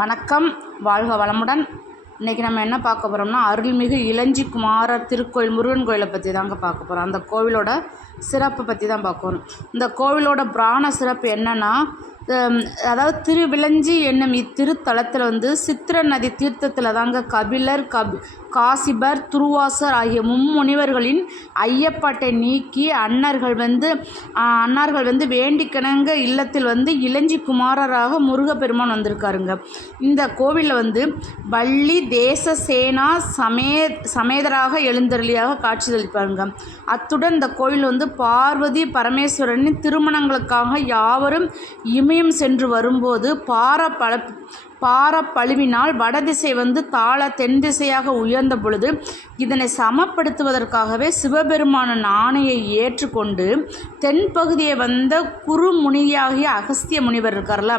வணக்கம், வாழ்க வளமுடன். இன்றைக்கி நம்ம என்ன பார்க்க போகிறோம்னா, அருள்மிகு இளஞ்சி குமாரர் திருக்கோயில் முருகன் கோயிலை பற்றி தாங்க பார்க்க போகிறோம். அந்த கோவிலோட சிறப்பை பற்றி தான் பார்க்க போகிறோம். இந்த கோவிலோட புராண சிறப்பு என்னென்னா, அதாவது திருவிளஞ்சி என்னும் இத்திருத்தலத்தில் சித்திர நதி தீர்த்தத்தில் தாங்க கபிலர், காசிபர், துருவாசர் ஆகிய மும்முனிவர்களின் ஐயப்பாட்டை நீக்கி அன்னார்கள் வேண்டிக்கிணங்க இல்லத்தில் இளஞ்சி குமாரராக முருகப்பெருமான் வந்திருக்காருங்க. இந்த கோவிலில் வள்ளி தேசசேனா சமேதராக எழுந்தருளியாக காட்சியளிப்பாருங்க. அத்துடன் இந்த கோவில் பார்வதி பரமேஸ்வரனின் திருமணங்களுக்காக யாவரும் இமயம் சென்று வரும்போது பாரப்பழுவினால் வடதிசை தாழ தென் திசையாக உயர்ந்த பொழுது இதனை சமப்படுத்துவதற்காகவே சிவபெருமானின் ஆணையை ஏற்றுக்கொண்டு தென்பகுதியை குறுமுனியாகிய அகஸ்திய முனிவர் இருக்கார்ல,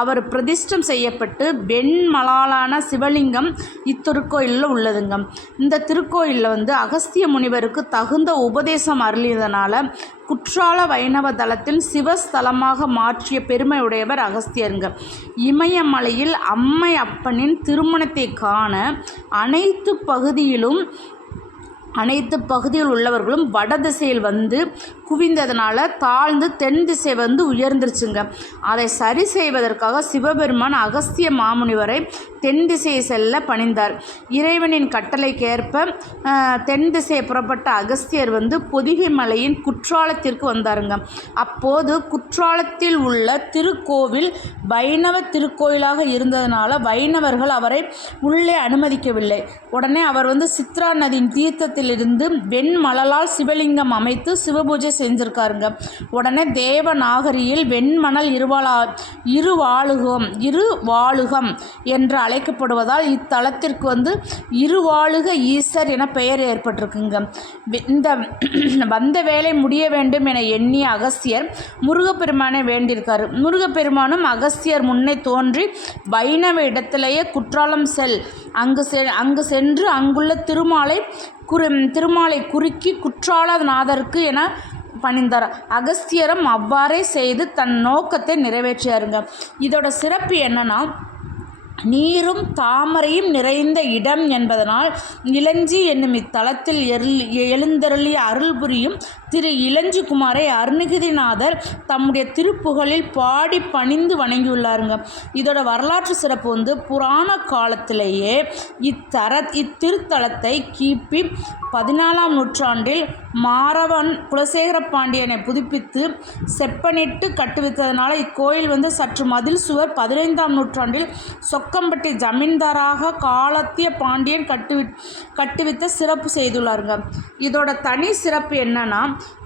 அவர் பிரதிஷ்டம் செய்யப்பட்டு வெண்மலாலான சிவலிங்கம் இத்திருக்கோயிலில் உள்ளதுங்க. இந்த திருக்கோயிலில் அகஸ்திய முனிவருக்கு தகுந்த உபதேசம் அருளியதனால குற்றால வைணவ தலத்தில் சிவஸ்தலமாக மாற்றிய பெருமையுடையவர் அகஸ்தியருங்க. இமயமலையில் அம்மை அப்பனின் திருமணத்தை காண அனைத்து பகுதியில் உள்ளவர்களும் வடதிசையில் குவிந்ததுனால தாழ்ந்து தென் திசை உயர்ந்துருச்சுங்க. அதை சரி செய்வதற்காக சிவபெருமான் அகஸ்திய மாமுனிவரை தென் திசையை செல்ல பணிந்தார். இறைவனின் கட்டளைக்கேற்ப தென் திசையை புறப்பட்ட அகஸ்தியர் பொதிகை மலையின் குற்றாலத்திற்கு வந்தாருங்க. அப்போது குற்றாலத்தில் உள்ள திருக்கோவில் வைணவ திருக்கோயிலாக இருந்ததுனால வைணவர்கள் அவரை உள்ளே அனுமதிக்கவில்லை. உடனே அவர் சித்ரா நதியின் தீர்த்தத்திலிருந்து வெண்மணலால் சிவலிங்கம் அமைத்து சிவபூஜை செஞ்சிருக்காருங்க. உடனே தேவநாகரியில் வெண்மணல் இருவாளுகம் என்று அழைக்கப்படுவதால் இத்தலத்திற்கு இருவாளுக ஈசர் என பெயர் ஏற்பட்டிருக்குங்க. இந்த வந்த வேலை முடிய வேண்டும் என எண்ணிய அகஸ்தியர் முருகப்பெருமானை வேண்டியிருக்காரு. முருகப்பெருமானும் அகஸ்தியர் முன்னே தோன்றி வைணவ இடத்திலேயே குற்றாலம் அங்கு சென்று அங்குள்ள திருமாலை குறுக்கி குற்றாலநாதருக்கு என பணிந்தார். அகஸ்தியரும் அவ்வாறே செய்து தன் நோக்கத்தை நிறைவேற்றியாருங்க. இதோட சிறப்பு என்னன்னா, நீரும் தாமரையும் நிறைந்த இடம் என்பதனால் இளஞ்சி என்னும் இத்தலத்தில் எழுந்தருளிய அருள் புரியும் திரு இளஞ்சி குமாரை அருணகிரிநாதர் தம்முடைய திருப்புகழில் பாடி பணிந்து வணங்கியுள்ளாருங்க. இதோட வரலாற்று சிறப்பு புராண காலத்திலேயே இத்திருத்தலத்தை கிபி 14ஆம் நூற்றாண்டில் மாறவன் குலசேகர பாண்டியனை புதுப்பித்து செப்பனிட்டு கட்டுவித்ததனால இக்கோயில் சற்று மதில் சுவர் 15ஆம் நூற்றாண்டில் சொக்கம்பட்டி ஜமீன்தாராக காலத்திய பாண்டியன் கட்டுவித்த சிறப்பு செய்துள்ளாருங்க. இதோட தனி சிறப்பு என்னன்னா,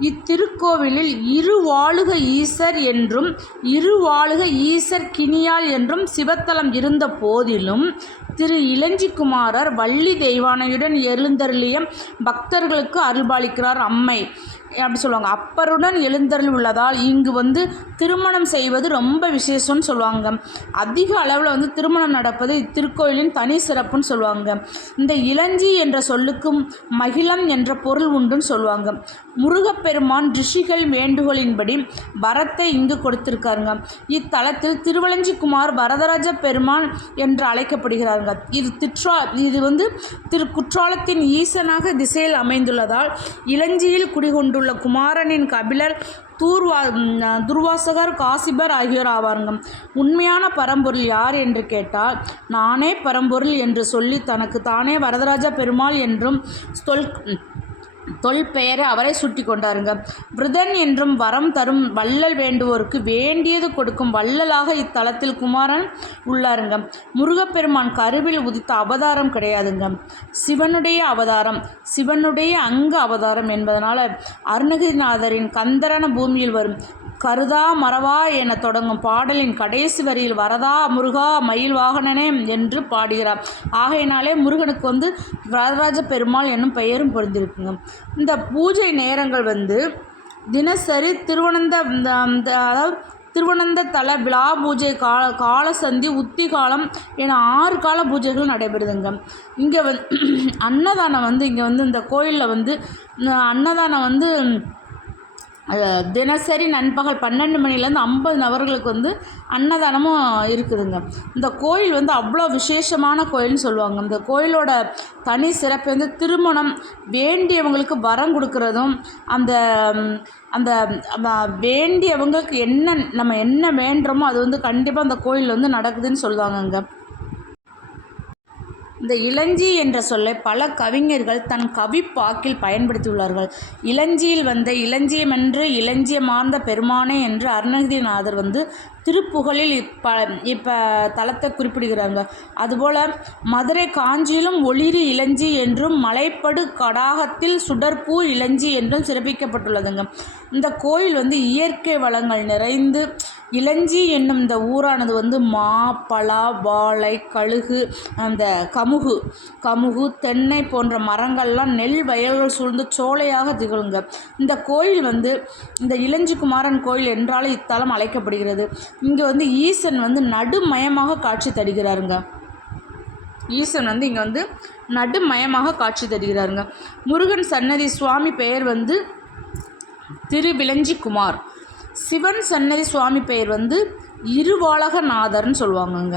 இத்திருக்கோவிலில் இருவாளுக ஈசர் என்றும் இருவாளுக ஈசர் கிணியால் என்றும் சிவத்தலம் இருந்த போதிலும் திரு இளஞ்சி குமாரர் வள்ளி தெய்வானையுடன் எழுந்தருளிய பக்தர்களுக்கு அருள்பாலிக்கிறார் அம்மை அப்படி சொல்லுவாங்க. அப்பருடன் எழுந்தருள் உள்ளதால் இங்கு திருமணம் செய்வது ரொம்ப விசேஷம்னு சொல்லுவாங்க. அதிக அளவில் திருமணம் நடப்பது இத்திருக்கோயிலின் தனி சிறப்புன்னு சொல்லுவாங்க. இந்த இளஞ்சி என்ற சொல்லுக்கும் மகிழம் என்ற பொருள் உண்டுன்னு சொல்லுவாங்க. முருகப்பெருமான் ரிஷிகள் வேண்டுகோளின்படி வரத்தை இங்கு கொடுத்திருக்காருங்க. இத்தலத்தில் திருவளஞ்சி குமார் வரதராஜ பெருமான் என்று அழைக்கப்படுகிறாருங்க. இது குற்றாலத்தின் ஈசனாக திசையில் அமைந்துள்ளதால் இளஞ்சியில் குடிகொண்டுள்ள குமாரனின் கபிலர், துர்வாசகர், காசிபர் ஆகியோர் ஆவாருங்க. உண்மையான பரம்பொருள் யார் என்று கேட்டால், நானே பரம்பொருள் என்று சொல்லி தனக்கு தானே வரதராஜ பெருமாள் என்றும் பெயரை அவரை சுட்டி கொண்டாருங்க. விருதன் என்றும் வரம் தரும் வள்ளல் வேண்டுவோருக்கு வேண்டியது கொடுக்கும் வள்ளலாக இத்தலத்தில் குமாரன் உள்ளாருங்க. முருகப்பெருமான் கருவில் உதித்த அவதாரம் கிடையாதுங்க, சிவனுடைய அவதாரம், சிவனுடைய அவதாரம் என்பதனால அருணகிரிநாதரின் கந்தரன பூமியில் வரும் கருதா மறவா என தொடங்கும் பாடலின் கடைசி வரியில் வரதா முருகா மயில் வாகனனே என்று பாடுகிறார். ஆகையினாலே முருகனுக்கு வரதராஜ பெருமாள் என்னும் பெயரும் பொருந்திருக்குங்க. இந்த பூஜை நேரங்கள் தினசரி திருவனந்த தல விழா பூஜை, காலசந்தி, உத்தி காலம் என 6 கால பூஜைகள் நடைபெறுதுங்க. இங்கே அன்னதானம் இங்கே இந்த கோயிலில் அன்னதானம் தினசரி நண்பகல் 12 மணிலேருந்து 50 நபர்களுக்கு வந்து அன்னதானமும் இருக்குதுங்க. இந்த கோயில் வந்து அவ்வளோ விசேஷமான கோயில்னு சொல்லுவாங்க. இந்த கோயிலோட தனி சிறப்பு வந்து திருமணம் வேண்டியவங்களுக்கு வரம் கொடுக்குறதும், அந்த அந்த வேண்டியவங்களுக்கு நம்ம என்ன வேண்டுறோமோ அது வந்து கண்டிப்பாக அந்த கோயில் வந்து நடக்குதுன்னு சொல்லுவாங்கங்க. இந்த இலஞ்சி என்ற சொல்லை பல கவிஞர்கள் தன் கவிப்பாக்கில் பயன்படுத்தியுள்ளார்கள். இலஞ்சியில் வந்த இலஞ்சியமென்று இலஞ்சியமார்ந்த பெருமானே என்று அருணகிரிநாதர் வந்து திருப்புகழில் இப்போ தலத்தை குறிப்பிடுகிறாங்க. அதுபோல் மதுரை காஞ்சியிலும் ஒளிரு இலஞ்சி என்றும் மலைப்படு கடாகத்தில் சுடற்பூ இலஞ்சி என்றும் சிறப்பிக்கப்பட்டுள்ளதுங்க. இந்த கோயில் வந்து இயற்கை வளங்கள் நிறைந்து இலஞ்சி என்னும் இந்த ஊரானது வந்து மா, பலா, வாழை, கழுகு, அந்த கமுகு, தென்னை போன்ற மரங்கள்லாம் நெல் வயல்கள் சூழ்ந்து சோலையாக திகழுங்க. இந்த கோயில் வந்து இந்த இலஞ்சி குமாரன் கோயில் என்றாலும் இத்தலம் அழைக்கப்படுகிறது. இங்கே வந்து ஈசன் வந்து நடுமயமாக காட்சி தருகிறாருங்க. ஈசன் வந்து இங்கே வந்து நடுமயமாக காட்சி தருகிறாருங்க. முருகன் சன்னதி சுவாமி பெயர் வந்து திருவிலஞ்சிக்குமார். சிவன் சன்னதி சுவாமி பெயர் வந்து இருவாளகநாதர்னு சொல்லுவாங்கங்க.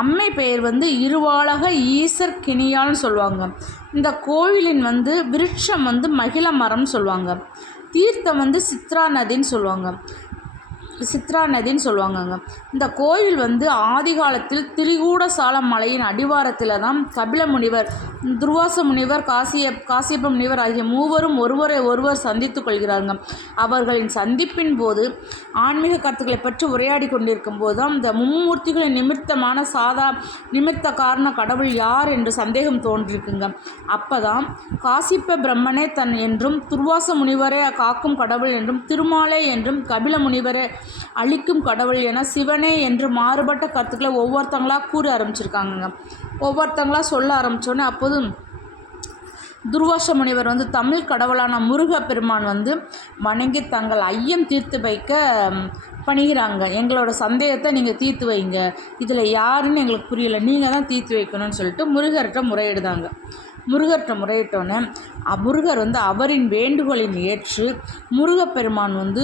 அம்மை பெயர் வந்து இருவாளக ஈசர் கிணியால்னு சொல்லுவாங்க. இந்த கோவிலின் வந்து விருட்சம் வந்து மகிழ மரம்னு சொல்லுவாங்க. தீர்த்தம் வந்து சித்ரா நதின்னு சொல்லுவாங்கங்க. இந்த கோயில் வந்து ஆதி காலத்தில் திரிகூடசால மலையின் அடிவாரத்தில் தான் கபில முனிவர், துர்வாச முனிவர், காசியப்ப முனிவர் ஆகிய மூவரும் ஒருவர் சந்தித்து கொள்கிறாங்க. அவர்களின் சந்திப்பின் போது ஆன்மீக கருத்துக்களை பற்றி உரையாடி கொண்டிருக்கும் போது தான் இந்த மும்மூர்த்திகளின் நிமித்த காரண கடவுள் யார் என்று சந்தேகம் தோன்றிருக்குங்க. அப்போதான் காசிப்ப பிரம்மனே என்றும், துர்வாச முனிவரே காக்கும் கடவுள் என்றும், திருமாலே என்றும், கபில முனிவரே அழிக்கும் கடவுள் என சிவனே என்று மாறுபட்ட கருத்துக்களை ஒவ்வொருத்தங்களாக கூற ஆரம்பிச்சிருக்காங்க. ஒவ்வொருத்தங்களாக சொல்ல ஆரம்பித்தோன்னே அப்போது துர்வாச முனிவர் வந்து தமிழ் கடவுளான முருகப்பெருமான் வந்து வணங்கி தங்கள் ஐயம் தீர்த்து வைக்க பணிகிறாங்க. எங்களோட சந்தேகத்தை நீங்கள் தீர்த்து வைங்க, இதில் யாருன்னு எங்களுக்கு புரியலை, நீங்கள் தான் தீர்த்து வைக்கணும்னு சொல்லிட்டு முருகர்கிட்ட முறையிடுதாங்க. முறையிட்டோன்னே முருகர் வந்து அவரின் வேண்டுகோளின் ஏற்று முருகப்பெருமான் வந்து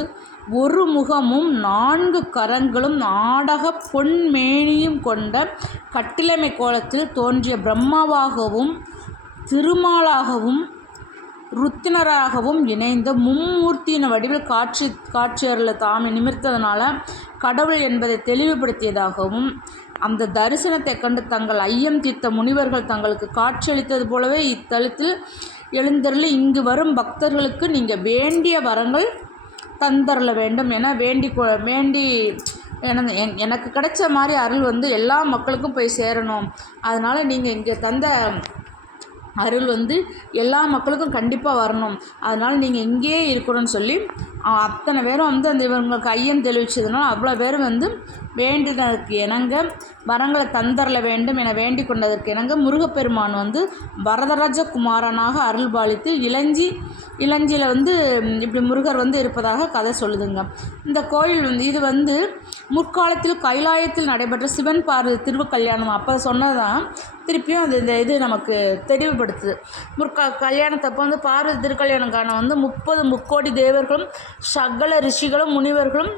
ஒரு முகமும் 4 கரங்களும் ஆடக பொன்மேனியும் கொண்ட கட்டிலமை கோலத்தில் தோன்றிய பிரம்மாவாகவும் திருமாலாகவும் ருத்தினராகவும் இணைந்த மும்மூர்த்தியின் வடிவில் காட்சியரில் தாமே நிமிர்த்ததனால கடவுள் என்பதை தெளிவுபடுத்தியதாகவும், அந்த தரிசனத்தை கண்டு தங்கள் ஐயம் தீர்த்த முனிவர்கள் தங்களுக்கு காட்சியளித்தது போலவே இத்தலத்தில் எழுந்தருளி இங்கு வரும் பக்தர்களுக்கு நீங்கள் வேண்டிய வரங்கள் தந்தரல வேண்டும் என வேண்டி எனக்கு கிடைச்ச மாதிரி அருள் வந்து எல்லா மக்களுக்கும் போய் சேரணும். அதனால் நீங்கள் இங்கே தந்த அருள் வந்து எல்லா மக்களுக்கும் கண்டிப்பாக வரணும், அதனால் நீங்கள் இங்கேயே இருக்கணும்னு சொல்லி அத்தனை பேரும் வந்து அந்த இவங்களுக்கு ஐயம் தெளிவிச்சதுனால அவ்வளோ பேரும் வந்து வேண்டினதற்கு இணங்க வரங்களை தந்தரல வேண்டும் என வேண்டி கொண்டதற்கு இணங்க முருகப்பெருமான் வந்து வரதராஜ குமாரனாக அருள் பாலித்து இளஞ்சியில் வந்து இப்படி முருகர் வந்து இருப்பதாக கதை சொல்லுதுங்க. இந்த கோயில் வந்து இது வந்து முற்காலத்தில் கைலாயத்தில் நடைபெற்ற சிவன் பார்வதி திருக்கல்யாணம் அப்போ சொன்னதான் திருப்பியும் இந்த இது நமக்கு தெளிவுபடுத்துது. கல்யாணத்தப்போ வந்து பார்வதி திருக்கல்யாணம் காண வந்து 30 முக்கோடி தேவர்களும் சகல ரிஷிகளும் முனிவர்களும்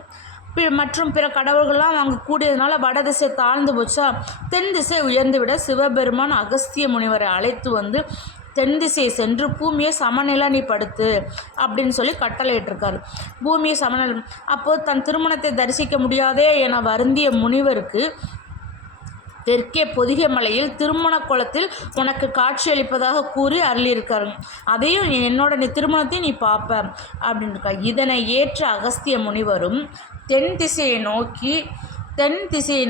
மற்றும் பிற கடவுள்கள்லாம் அங்கே கூடியதுனால வடதிசை தாழ்ந்து போச்சா, தென் திசை உயர்ந்து விட சிவபெருமான் அகஸ்திய முனிவரை அழைத்து வந்து தென் திசை சென்று பூமியை சமநிலை நீ படுத்து அப்படின்னு சொல்லி கட்டளையிட்டிருக்காரு. பூமியை சமநிலை அப்போது தன் திருமணத்தை தரிசிக்க முடியாதே என வருந்திய முனிவருக்கு தெற்கே பொதிகை மலையில் திருமண கோலத்தில் உனக்கு காட்சியளிப்பதாக கூறி அருளியிருக்காரு. அதையும் என்னோட திருமணத்தையும் நீ பார்ப்ப அப்படின்னு இருக்கா. இதனை ஏற்ற அகஸ்திய முனிவரும் தென் திசையை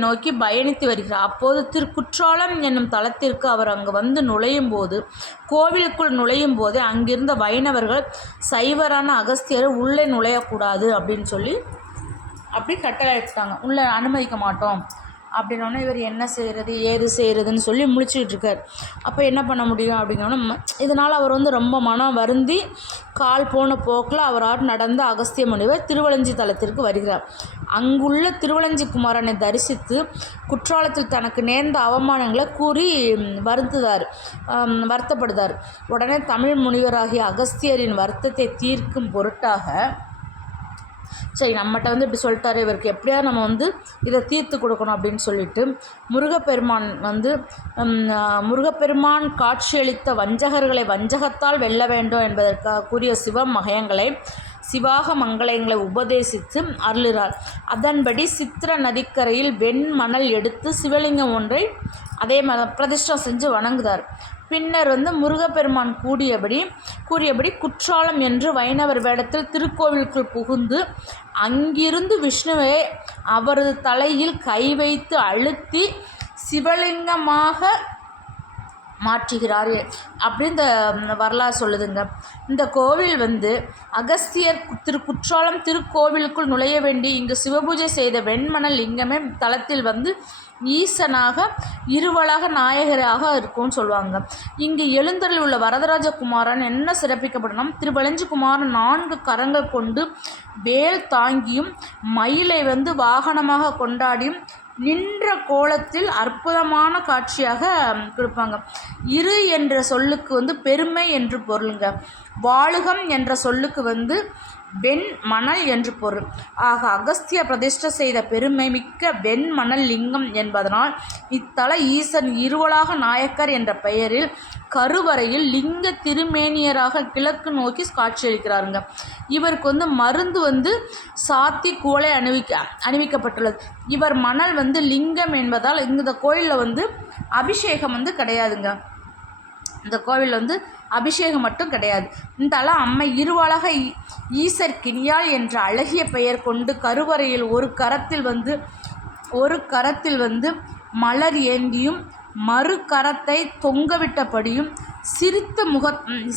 நோக்கி பயணித்து வருகிறார். அப்போது திருக்குற்றாலம் என்னும் தலத்திற்கு அவர் அங்கு வந்து கோவிலுக்குள் நுழையும் போதே அங்கிருந்த வைணவர்கள் சைவரான அகஸ்தியரை உள்ளே நுழையக்கூடாது அப்படின்னு சொல்லி அப்படி கட்டளையிட்டாங்க. உள்ளே அனுமதிக்க மாட்டோம் அப்படின்னோடனே இவர் என்ன செய்கிறது ஏது செய்கிறதுன்னு சொல்லி முழிச்சிக்கிட்டு இருக்கார். அப்போ என்ன பண்ண முடியும் அப்படின்னோடனே இதனால் அவர் வந்து ரொம்ப மனம் வருந்தி கால் போன போக்கில் அவரால் நடந்த அகஸ்திய முனிவர் திருவலஞ்சி தலத்திற்கு வருகிறார். அங்குள்ள திருவலஞ்சி குமாரனை தரிசித்து குற்றாலத்தில் தனக்கு நேர்ந்த அவமானங்களை கூறி வருத்தப்படுதார். உடனே தமிழ் முனிவராகிய அகஸ்தியரின் வருத்தத்தை தீர்க்கும் பொருட்டாக சரி நம்மகிட்ட வந்து இப்படி சொல்லிட்டாரு, இவருக்கு எப்படியாவது நம்ம வந்து இதை தீர்த்து கொடுக்கணும் அப்படின்னு சொல்லிட்டு முருகப்பெருமான் காட்சியளித்த வஞ்சகர்களை வஞ்சகத்தால் வெல்ல வேண்டும் என்பதற்காக கூறிய சிவாக மங்களங்களை உபதேசித்து அருளுகிறார். அதன்படி சித்திர நதிக்கரையில் வெண்மணல் எடுத்து சிவலிங்கம் ஒன்றை அதே பிரதிஷ்டை செஞ்சு வணங்குகிறார். பின்னர் வந்து முருகப்பெருமான் கூறியபடி குற்றாலம் என்று வைணவர் வேடத்தில் திருக்கோவிலுக்குள் புகுந்து அங்கிருந்து விஷ்ணுவை அவரது தலையில் கை வைத்து அழுத்தி சிவலிங்கமாக மாற்றுகிறார் அப்படின்னு இந்த வரலாறு சொல்லுதுங்க. இந்த கோவில் வந்து அகஸ்தியர் குற்றாலம் திருக்கோவிலுக்குள் நுழைய வேண்டி இங்கு சிவபூஜை செய்த வெண்மணல் லிங்கமே தலத்தில் வந்து ஈசனாக இருவளாக நாயகராக இருக்கும்னு சொல்லுவாங்க. இங்கு எழுந்தருள் உள்ள வரதராஜ குமாரன் என்ன சிறப்பிக்கப்படணும், திருவலஞ்சி குமாரன் 4 கரங்கள் கொண்டு வேல் தாங்கியும் மயிலை வந்து வாகனமாக கொண்டாடியும் நின்ற கோலத்தில் அற்புதமான காட்சியாக கொடுப்பாங்க. இரு என்ற சொல்லுக்கு வந்து பெருமை என்று பொருளுங்க. வாளுகம் என்ற சொல்லுக்கு வந்து வெண்மணல் என்று பொருள். ஆக அகஸ்திய பிரதிஷ்டை செய்த பெருமை மிக்க வெண்மணல் லிங்கம் என்பதனால் இத்தல ஈசன் இருவளாக நாயக்கர் என்ற பெயரில் கருவறையில் லிங்க திருமேனியராக கிழக்கு நோக்கி காட்சியளிக்கிறாருங்க. இவருக்கு வந்து மருந்து வந்து சாத்தி குவளை அணிவிக்கப்பட்டுள்ளது. இவர் மணல் வந்து லிங்கம் என்பதால் இந்த கோயிலில் வந்து அபிஷேகம் வந்து கிடையாதுங்க. இந்த கோவில் வந்து அபிஷேகம் மட்டும் கிடையாது. இந்த தலம் அம்மை இருவளாக ஈசர் கினியாள் என்ற அழகிய பெயர் கொண்டு கருவறையில் ஒரு கரத்தில் வந்து மலர் ஏந்தியும் மறு கரத்தை தொங்கவிட்டபடியும்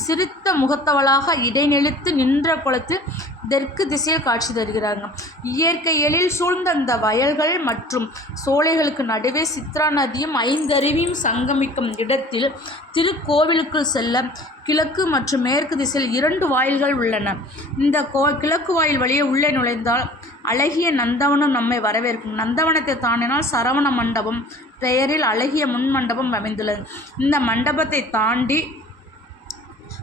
சிரித்த முகத்தவளாக இடைநெளித்து நின்ற குளத்தில் தெற்கு திசையில் காட்சி தருகிறாங்க. இயற்கை எழில் சூழ்ந்த இந்த வயல்கள் மற்றும் சோலைகளுக்கு நடுவே சித்ரா நதியும் 5 அருவியும் சங்கமிக்கும் இடத்தில் திருக்கோவிலுக்குள் செல்ல கிழக்கு மற்றும் மேற்கு திசையில் 2 வாயில்கள் உள்ளன. இந்த கிழக்கு வாயில் வழியே உள்ளே நுழைந்தால் அழகிய நந்தவனம் நம்மை வரவேற்கும். நந்தவனத்தை தாண்டினால் சரவண மண்டபம் பெயரில் அழகிய முன் மண்டபம் அமைந்துள்ளது. இந்த மண்டபத்தை தாண்டி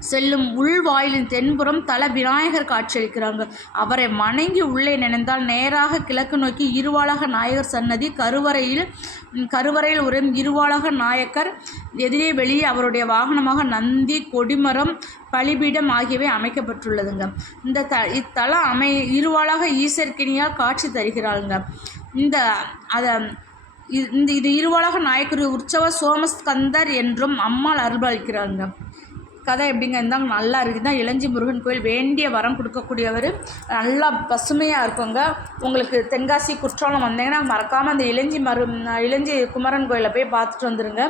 செல்லும் உள்வாயிலின் தென்புறம் தல விநாயகர் காட்சியளிக்கிறாங்க. அவரை வணங்கி உள்ளே நினைந்தால் நேராக கிழக்கு நோக்கி இருவாளாக நாயகர் சன்னதி, கருவறையில் உரையும் இருவாளாக நாயக்கர் எதிரே வெளியே அவருடைய வாகனமாக நந்தி, கொடிமரம், பலிபீடம் ஆகியவை அமைக்கப்பட்டுள்ளதுங்க. இத்தலம் இருவாளாக ஈசர்கினியால் காட்சி தருகிறாளுங்க. இது இருவாளாக நாயக்கர் உற்சவ சோமஸ்கந்தர் என்றும் அம்மாள் அருள்பாலிக்கிறாங்க. கதை எப்படிங்க இருந்தாங்க, நல்லா இருக்குது. தான் இளஞ்சி முருகன் கோயில் வேண்டிய வரம் கொடுக்கக்கூடியவர், நல்லா பசுமையாக இருக்குங்க. உங்களுக்கு தென்காசி குற்றாலம் வந்தீங்கன்னா மறக்காமல் அந்த இளஞ்சி குமரன் கோயிலை போய் பார்த்துட்டு வந்துடுங்க.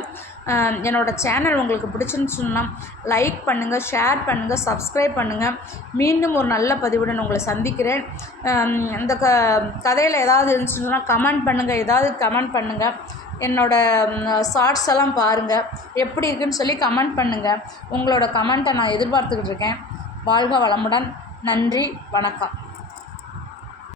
என்னோடய சேனல் உங்களுக்கு பிடிச்சுன்னு சொன்னால் லைக் பண்ணுங்கள், ஷேர் பண்ணுங்கள், சப்ஸ்கிரைப் பண்ணுங்கள். மீண்டும் ஒரு நல்ல பதிவுடன் உங்களை சந்திக்கிறேன். இந்த கதையில் ஏதாவது இருந்துச்சுன்னா கமெண்ட் பண்ணுங்கள். என்னோடய ஷார்ட்ஸ் எல்லாம் பாருங்கள், எப்படி இருக்குன்னு சொல்லி கமெண்ட் பண்ணுங்கள். உங்களோட கமெண்ட்டை நான் எதிர்பார்த்துக்கிட்டு இருக்கேன். வாழ்க வளமுடன். நன்றி, வணக்கம்.